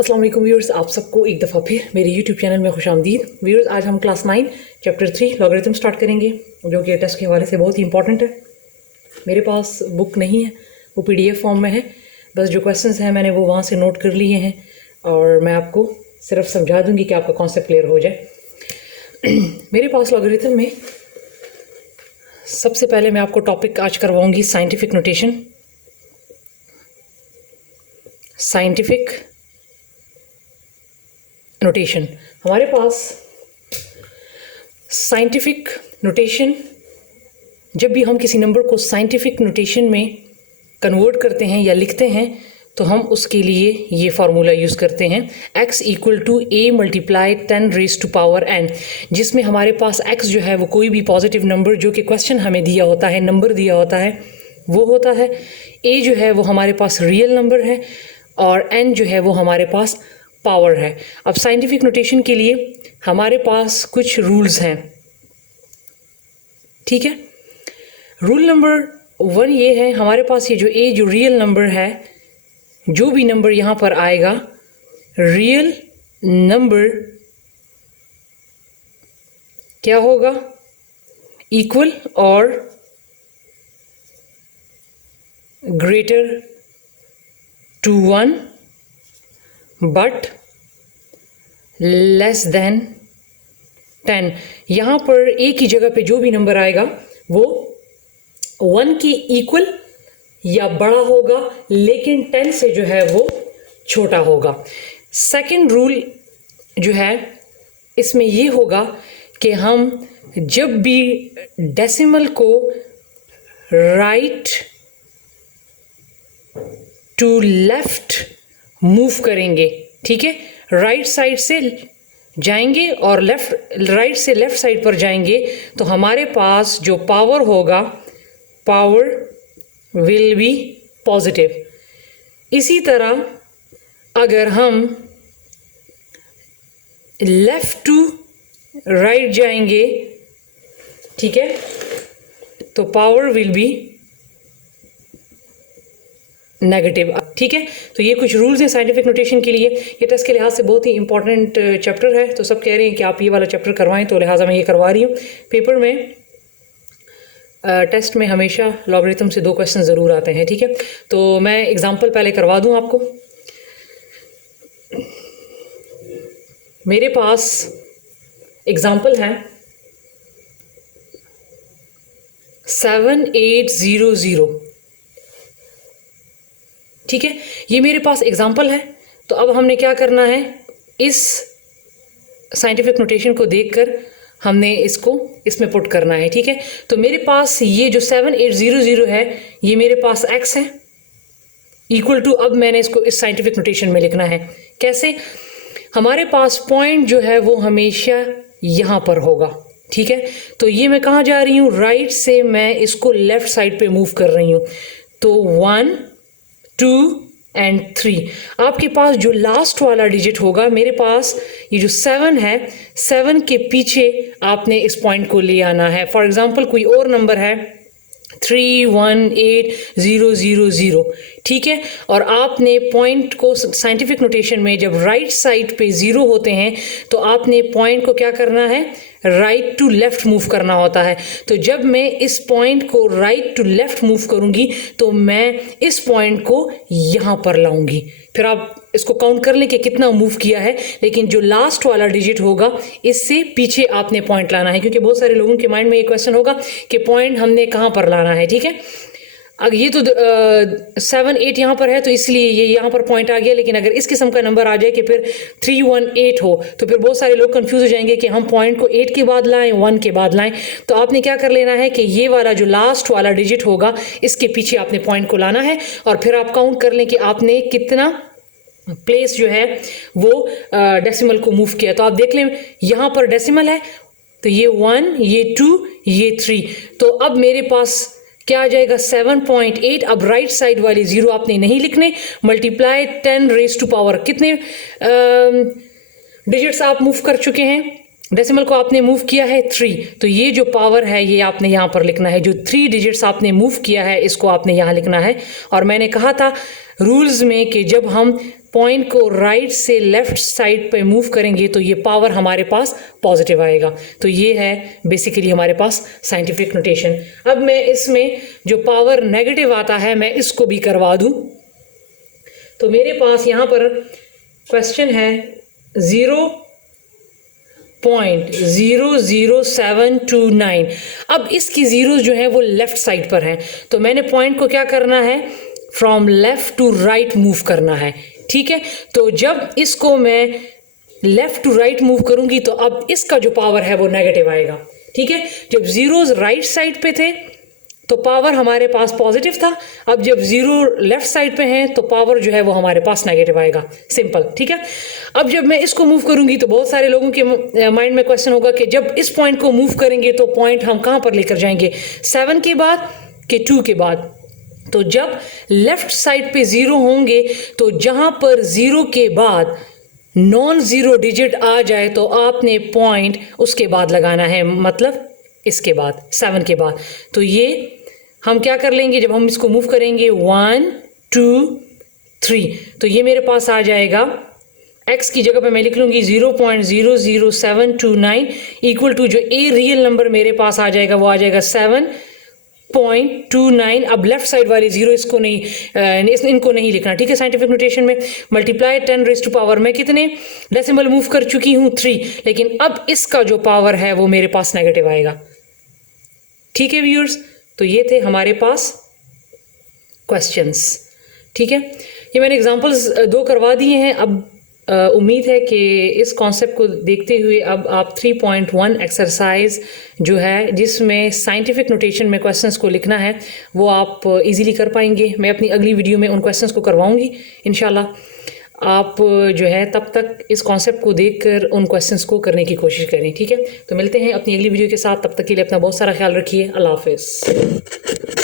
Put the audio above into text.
अस्सलाम वालेकुम व्यूअर्स, आप सबको एक दफ़ा फिर मेरे यूट्यूब चैनल में खुशामदीद। व्यूअर्स, आज हम क्लास 9 चैप्टर 3 लॉगरिथम स्टार्ट करेंगे, जो कि टेस्ट के हवाले से बहुत ही इंपॉर्टेंट है। मेरे पास बुक नहीं है, वो PDF फॉर्म में है। बस जो क्वेश्चंस हैं मैंने वो वहाँ से नोट कर लिए हैं और मैं आपको सिर्फ समझा दूँगी कि आपका कॉन्सेप्ट क्लियर हो जाए। मेरे पास लॉगरिथम में सबसे पहले मैं आपको टॉपिक आज करवाऊँगी साइंटिफिक नोटेशन। साइंटिफिक नोटेशन, हमारे पास साइंटिफिक नोटेशन, जब भी हम किसी नंबर को साइंटिफिक नोटेशन में कन्वर्ट करते हैं या लिखते हैं तो हम उसके लिए ये फार्मूला यूज़ करते हैं x = a × 10 raised to power n, जिसमें हमारे पास x जो है वो कोई भी पॉजिटिव नंबर जो कि क्वेश्चन हमें दिया होता है, नंबर दिया होता है, वो होता है। a जो है वो हमारे पास रियल नंबर है और n जो है वो हमारे पास पावर है। अब साइंटिफिक नोटेशन के लिए हमारे पास कुछ रूल्स हैं, ठीक है। रूल नंबर 1 ये है, हमारे पास ये जो a जो रियल नंबर है, जो भी नंबर यहाँ पर आएगा रियल नंबर क्या होगा, इक्वल और greater to 1 but less than 10। यहाँ पर a की जगह पे जो भी नंबर आएगा वो 1 के इक्वल या बड़ा होगा, लेकिन 10 से जो है वो छोटा होगा। सेकंड रूल जो है इसमें ये होगा कि हम जब भी डेसिमल को राइट टू लेफ्ट मूव करेंगे, ठीक है, राइट साइड से जाएंगे और राइट से लेफ्ट साइड पर जाएंगे तो हमारे पास जो पावर होगा, पावर विल बी पॉजिटिव। इसी तरह अगर हम लेफ्ट टू राइट जाएंगे, ठीक है, तो पावर विल बी नेगेटिव, ठीक है। तो ये कुछ रूल्स हैं साइंटिफिक नोटेशन के लिए। ये टेस्ट के लिहाज से बहुत ही इंपॉर्टेंट चैप्टर है, तो सब कह रहे हैं कि आप ये वाला चैप्टर करवाएं, तो लिहाजा मैं ये करवा रही हूँ। पेपर में टेस्ट में हमेशा लॉगरिथम से 2 क्वेश्चन ज़रूर आते हैं, ठीक है। तो मैं एग्जांपल पहले करवा दूँ आपको। मेरे पास एग्जांपल है 7800, ठीक है, ये मेरे पास एग्जांपल है। तो अब हमने क्या करना है, इस साइंटिफिक नोटेशन को देखकर हमने इसको इसमें पुट करना है, ठीक है। तो मेरे पास ये जो 7800 है, ये मेरे पास x है, इक्वल टू, अब मैंने इसको इस साइंटिफिक नोटेशन में लिखना है। कैसे? हमारे पास पॉइंट जो है वो हमेशा यहाँ पर होगा, ठीक है। तो ये मैं कहाँ जा रही हूँ, राइट से मैं इसको लेफ्ट साइड पे मूव कर रही हूँ। तो 1 2 एंड 3, आपके पास जो लास्ट वाला डिजिट होगा, मेरे पास ये जो 7 है, 7 के पीछे आपने इस पॉइंट को ले आना है। फॉर एग्जांपल कोई और नंबर है 318000, ठीक है, और आपने पॉइंट को साइंटिफिक नोटेशन में जब राइट साइड पे 0 होते हैं तो आपने पॉइंट को क्या करना है, राइट टू लेफ्ट मूव करना होता है। तो जब मैं इस पॉइंट को राइट टू लेफ्ट मूव करूंगी तो मैं इस पॉइंट को यहाँ पर लाऊंगी। फिर आप इसको काउंट कर लें कि कितना मूव किया है, लेकिन जो लास्ट वाला डिजिट होगा इससे पीछे आपने पॉइंट लाना है, क्योंकि बहुत सारे लोगों के माइंड में ये क्वेश्चन होगा कि पॉइंट हमने कहाँ पर लाना है, ठीक है। अगर ये तो 7 8 यहाँ पर है तो इसलिए ये यहाँ पर पॉइंट आ गया, लेकिन अगर इस किस्म का नंबर आ जाए कि फिर 318 हो तो फिर बहुत सारे लोग कंफ्यूज हो जाएंगे कि हम पॉइंट को 8 के बाद लाएं, 1 के बाद लाएं। तो आपने क्या कर लेना है कि ये वाला जो लास्ट वाला डिजिट होगा इसके पीछे आपने पॉइंट को लाना है, और फिर आप काउंट कर लें कि आपने कितना प्लेस जो है वो डेसिमल को मूव किया। तो आप देख लें यहाँ पर डेसिमल है, तो ये 1, ये 2, ये 3, तो अब मेरे पास क्या आ जाएगा, 7.8। अब राइट साइड वाली 0 आपने नहीं लिखने, मल्टीप्लाई 10 रेज टू पावर, कितने डिजिट्स आप मूव कर चुके हैं, डेसिमल को आपने मूव किया है 3, तो ये जो पावर है ये आपने यहाँ पर लिखना है। जो 3 डिजिट्स आपने मूव किया है इसको आपने यहाँ लिखना है। और मैंने कहा था रूल्स में कि जब हम पॉइंट को राइट से लेफ्ट साइड पे मूव करेंगे तो ये पावर हमारे पास पॉजिटिव आएगा। तो ये है बेसिकली हमारे पास साइंटिफिक नोटेशन। अब मैं इसमें जो पावर नेगेटिव आता है मैं इसको भी करवा दूं। तो मेरे पास यहाँ पर क्वेश्चन है 0.00729। अब इसकी जीरोस जो है वो लेफ्ट साइड पर हैं, तो मैंने पॉइंट को क्या करना है, from left to right move करना है। ठीक है, तो जब इसको मैं लेफ्ट टू राइट मूव करूंगी तो अब इसका जो पावर है वो नेगेटिव आएगा। ठीक है, जब जीरोस राइट साइड पे थे तो पावर हमारे पास पॉजिटिव था, अब जब जीरो लेफ्ट साइड पे हैं तो पावर जो है वो हमारे पास नेगेटिव आएगा। सिंपल। ठीक है, अब जब मैं इसको मूव करूंगी तो बहुत सारे लोगों के माइंड में क्वेश्चन होगा कि जब इस पॉइंट को मूव करेंगे तो पॉइंट हम कहां पर लेकर जाएंगे, 7 के बाद कि 2 के बाद। तो जब लेफ्ट साइड पे जीरो होंगे तो जहां पर जीरो के बाद नॉन जीरो डिजिट आ जाए तो आपने पॉइंट उसके बाद लगाना है, मतलब इसके बाद 7 के बाद। तो ये हम क्या कर लेंगे, जब हम इसको मूव करेंगे 1 2 3 तो ये मेरे पास आ जाएगा, x की जगह पे मैं लिख लूंगी 0.00729 इक्वल टू जो ए रियल नंबर मेरे पास आ जाएगा वो आ जाएगा 7.29। अब लेफ्ट साइड वाली जीरो इसको नहीं इनको नहीं लिखना। ठीक है, साइंटिफिक नोटेशन में मल्टीप्लाई 10 रेज़ टू पावर, मैं कितने डेसिमल मूव कर चुकी हूँ 3, लेकिन अब इसका जो पावर है वो मेरे पास नेगेटिव आएगा। ठीक है व्यूअर्स, तो ये थे हमारे पास क्वेश्चंस। ठीक है, ये मैंने एग्जांपल्स 2 करवा दिए हैं। अब उम्मीद है कि इस कॉन्सेप्ट को देखते हुए अब आप 3.1 एक्सरसाइज जो है जिसमें साइंटिफिक नोटेशन में क्वेश्चंस को लिखना है वो आप इजीली कर पाएंगे। मैं अपनी अगली वीडियो में उन क्वेश्चंस को करवाऊंगी इंशाल्लाह। आप जो है तब तक इस कॉन्सेप्ट को देखकर उन क्वेश्चंस को करने की कोशिश करें। ठीक है, तो मिलते हैं अपनी अगली वीडियो के साथ, तब तक के लिए अपना बहुत सारा ख्याल रखिए। अल्लाह हाफिज़।